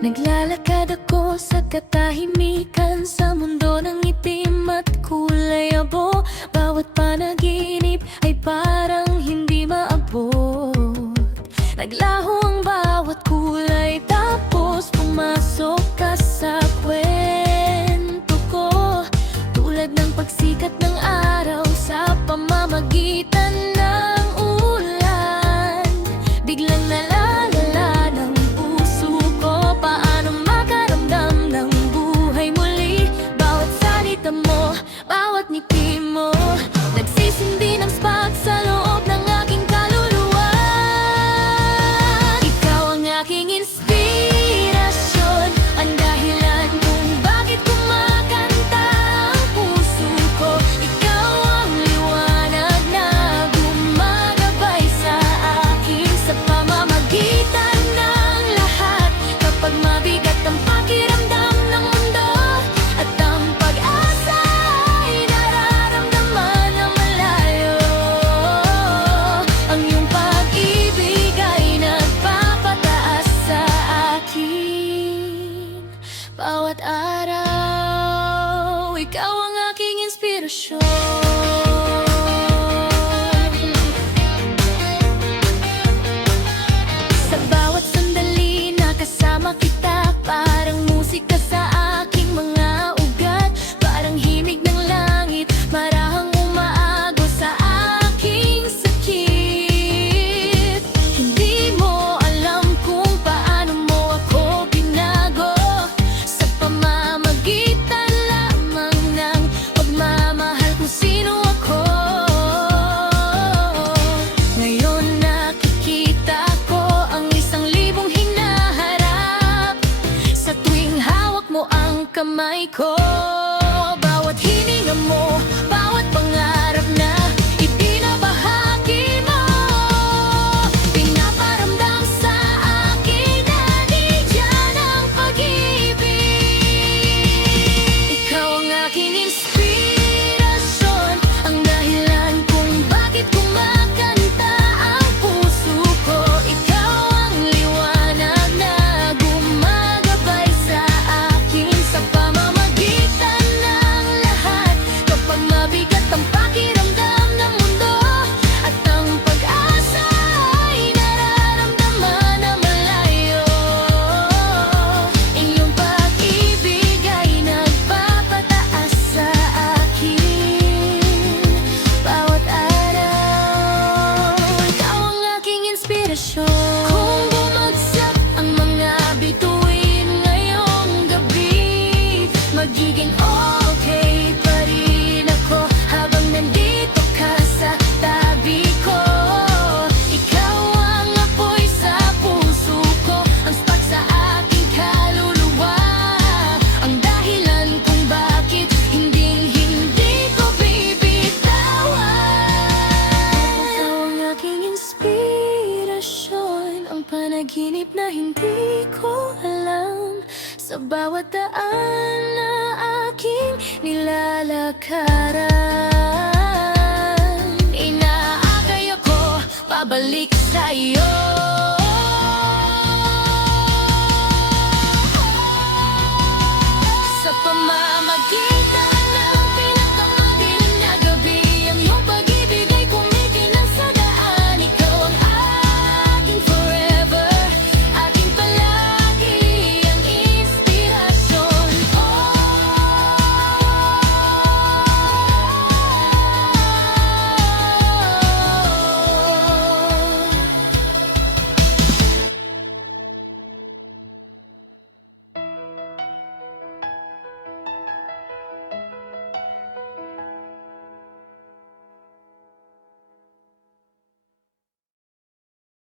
Naglalakad ako sa katahimikan, sa mundo ng itim at kulay abo. Bawat panaginip ay parang hindi maabot. Naglaho ang bawat kulay, tapos pumasok ka sa kwento ko. Tulad ng pagsikat ng araw sa pamamagitan ng ulan. Biglang nalalala ng puso ko, paano makaramdam ng buhay muli. Bawat salita mo, bawat ngiti mo, nagsisindi ng spark sa loob ng aking kaluluwa. Ikaw ang aking inspirasyon, ang dahilan kung bakit kumakanta ang puso ko. Ikaw ang liwanag na gumagabay sa akin, sa pamamagitan ng lahat. Kapag mabigat ang pakiramdam ng mundo at ang pag-asa ay nararamdaman na malayo, ang iyong pag-ibig ay nagpapataas sa akin. Bawat araw, ikaw ang aking inspirasyon. Sa bawat sandali na kasama kita, parang musika sa aking mga ugat. Parang himig ng langit, marahang umaagos sa aking sakit. Hindi mo alam kung paano mo ako binago, sa pamamagitan lamang ng pagmamahal kung sino ako. Ngayon nakikita ko ang 1,000 hinaharap sa tuwing hawak mo ang kamay ko. Bawat hininga mo, bawat pangarap na ibinabahagi mo, pinaparamdam sa akin na di dyan ang pag-ibig. Ikaw ang aking inspirasyon, ang dahilan kung bakit kumakanta ang puso ko. Ikaw ang liwanag na gumagabay sa akin, sa pamamagitan ng lahat. Kapag mabigat ang pakiramdam ng mundo at ang pag-asa ay nararamdaman na malayo, iyong pag-ibig ay nagpapataas sa akin. Bawat araw, ikaw ang aking inspirasyon. Kung bumagsak ang mga bituin ngayong gabi, magiging okay pa rin ako habang nandito ka sa tabi ko. Ikaw ang apoy sa puso ko, ang spark sa aking kaluluwa, ang dahilan kung bakit hindi ko bibitawan. Ikaw ang aking inspirasyon, ang panaginip na hindi ko alam, sa bawat daan na aking nilalakaran.